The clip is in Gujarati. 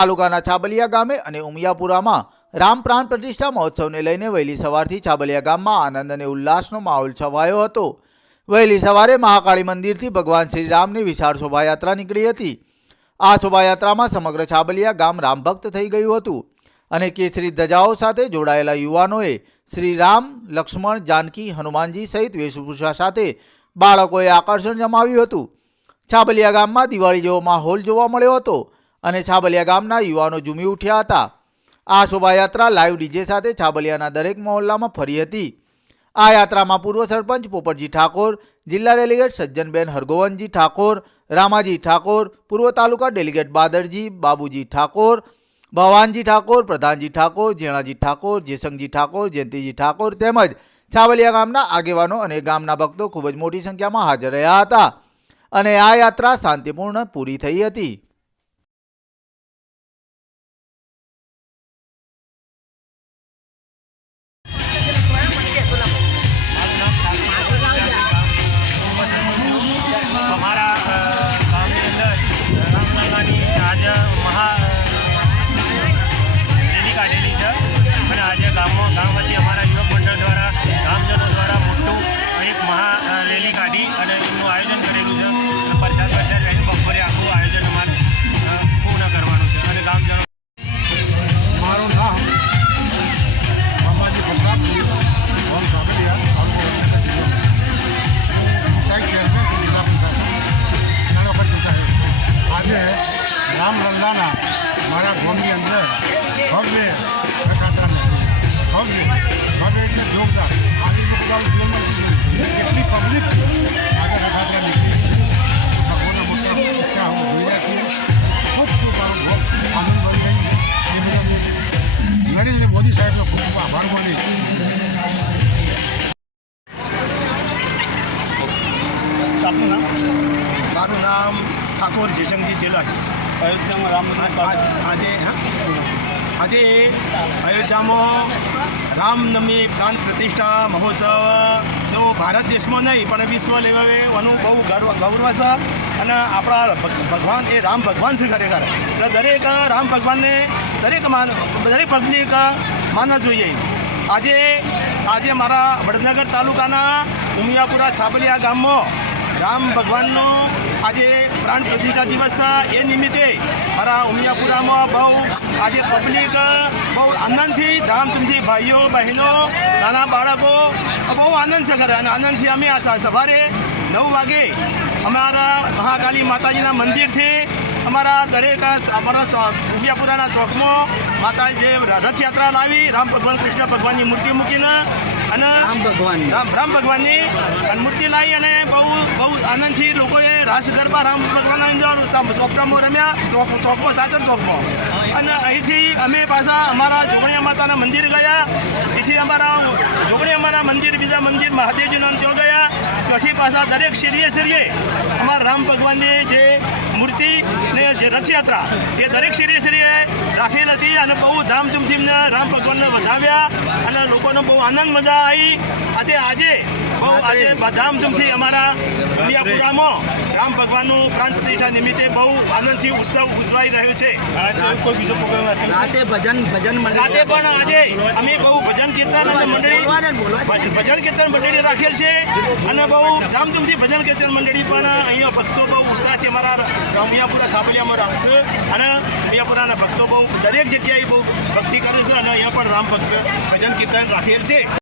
તાલુકાના છાબલિયા ગામે અને ઉમિયાપુરામાં રામ પ્રાણ પ્રતિષ્ઠા મહોત્સવને લઈને વહેલી સવારથી છાબલિયા ગામમાં આનંદ અને ઉલ્લાસનો માહોલ છવાયો હતો। વહેલી સવારે મહાકાળી મંદિરથી ભગવાન શ્રી રામની વિશાળ શોભાયાત્રા નીકળી હતી। આ શોભાયાત્રામાં સમગ્ર છાબલિયા ગામ રામભક્ત થઈ ગયું હતું અને કેસરી ધજાઓ સાથે જોડાયેલા યુવાનોએ શ્રી રામ, લક્ષ્મણ, જાનકી, હનુમાનજી સહિત વેશભૂષા સાથે બાળકોએ આકર્ષણ જમાવ્યું હતું। છાબલિયા ગામમાં દિવાળી જેવો માહોલ જોવા મળ્યો હતો અને છાબલિયા ગામના યુવાનો ઝૂમી ઉઠ્યા હતા। આ શોભાયાત્રા લાઈવ ડીજે સાથે છાબલિયાના દરેક મહોલ્લામાં ફરી હતી। આ યાત્રામાં પૂર્વ સરપંચ પોપટજી ઠાકોર, જિલ્લા ડેલિગેટ સજ્જનબેન હરગોવનજી ઠાકોર, રામાજી ઠાકોર, પૂર્વ તાલુકા ડેલિગેટ બાદરજી, બાબુજી ઠાકોર, ભવાનજી ઠાકોર, પ્રધાનજી ઠાકોર, જેણાજી ઠાકોર, જેસંગજી ઠાકોર, જયંતિજી ઠાકોર તેમજ છાબલિયા ગામના આગેવાનો અને ગામના ભક્તો ખૂબ જ મોટી સંખ્યામાં હાજર રહ્યા હતા અને આ યાત્રા શાંતિપૂર્ણ પૂરી થઈ હતી। गाम वती अमरा युवक मंडल द्वारा गामजनों द्वारा मोटू एक महा रेली काढ़ी और आयोजन करेलू है। प्रसाद बपोरे आखू आयोजन अमारे पूर्ण करवानुं गामजनों। मारू नाम मामाजी प्रताप गाम छाबलिया जिला पंचायत आज राम लल्लाना मारा गामनी अंदर भव्य रथयात्रा भव्य जोरदार आगे એટલી પબ્લિક આગળ રથયાત્રા નીકળી ભગવાનના મોટા ઈચ્છા હું જોઈ રહ્યા છીએ। ખૂબ ખૂબ મારો આનંદ બની એ બધા નરેન્દ્ર મોદી સાહેબનો ખૂબ ખૂબ આભાર માની। આપનું નામ? મારું નામ ઠાકોર જેસંગજી ચેલા છે। અયોધ્યામાં આજે અયોધ્યામાં રામનવમી પ્રાણ પ્રતિષ્ઠા મહોત્સવનો ભારત દેશમાં નહીં પણ વિશ્વ લેવલે એનું બહુ ગૌરવ છે અને આપણા ભગવાન એ રામ ભગવાન છે ખરેખર। એટલે દરેક રામ ભગવાનને દરેક પબ્લિક માનવા જોઈએ। આજે મારા વડનગર તાલુકાના ઉમિયાપુરા છાબલિયા ગામમાં રામ ભગવાનનો આજે પ્રાણ પ્રતિષ્ઠા દિવસ છે। એ નિમિત્તે મારા ઉમિયાપુરામાં બહુ આજે પબ્લિક બહુ આનંદથી ધામધૂમથી ભાઈઓ બહેનો નાના બાળકો બહુ આનંદ છે કરે અને આનંદથી અમે સવારે 9 વાગે અમારા મહાકાલી માતાજીના મંદિરથી અમારા દરેક અમારા ઉમિયાપુરાના ચોકમાં માતાજી જે રથયાત્રા લાવી રામ ભગવાન કૃષ્ણ ભગવાનની મૂર્તિ મૂકીને અને રામ ભગવાનની મૂર્તિ લાવી અને બહુ આનંદથી લોકોએ રાસ ગરબા રામ ભગવાનના અંદર ચોપડામાં રમ્યા ચોકમાં સાદર ચોકમાં અને અહીંથી અમે પાછા અમારા જોગણીયા માતાના મંદિર ગયા। અહીંથી અમારા જોગણીયા મંદિર બીજા મંદિર મહાદેવજીના ત્યાં ગયા। ત્યાંથી પાછા દરેક શેરીએ અમારા રામ ભગવાનની જે મૂર્તિ ને જે રથયાત્રા એ દરેક શેરીએ રાખેલ હતી અને બહુ ધામધૂમથી રામ ભગવાનને વધાવ્યા અને લોકોને બહુ આનંદ મજા આવી। આજે ધામધૂમથી અમારા ઉમિયાપુરામાં રામ ભગવાનનું પ્રાણ પ્રતિષ્ઠા નિમિત્તે બહુ આનંદથી ઉત્સવ ઉજવાઈ રહ્યો છે। કોઈ બીજો પ્રોગ્રામ રાતે પણ આજે અમે બહુ ભજન કીર્તન અને મંડળી રાખેલ છે અને બહુ ધામધૂમથી ભજન કીર્તન મંડળી પણ અહીંયા ભક્તો બહુ ઉત્સાહથી અમારા ઉમિયાપુરા છાબલિયામાં રાખશે અને ઉમિયાપુરાના ભક્તો બહુ દરેક જગ્યાએ બહુ ભક્તિ કરે છે અને અહીંયા પણ રામ ભક્ત ભજન કીર્તન રાખેલ છે।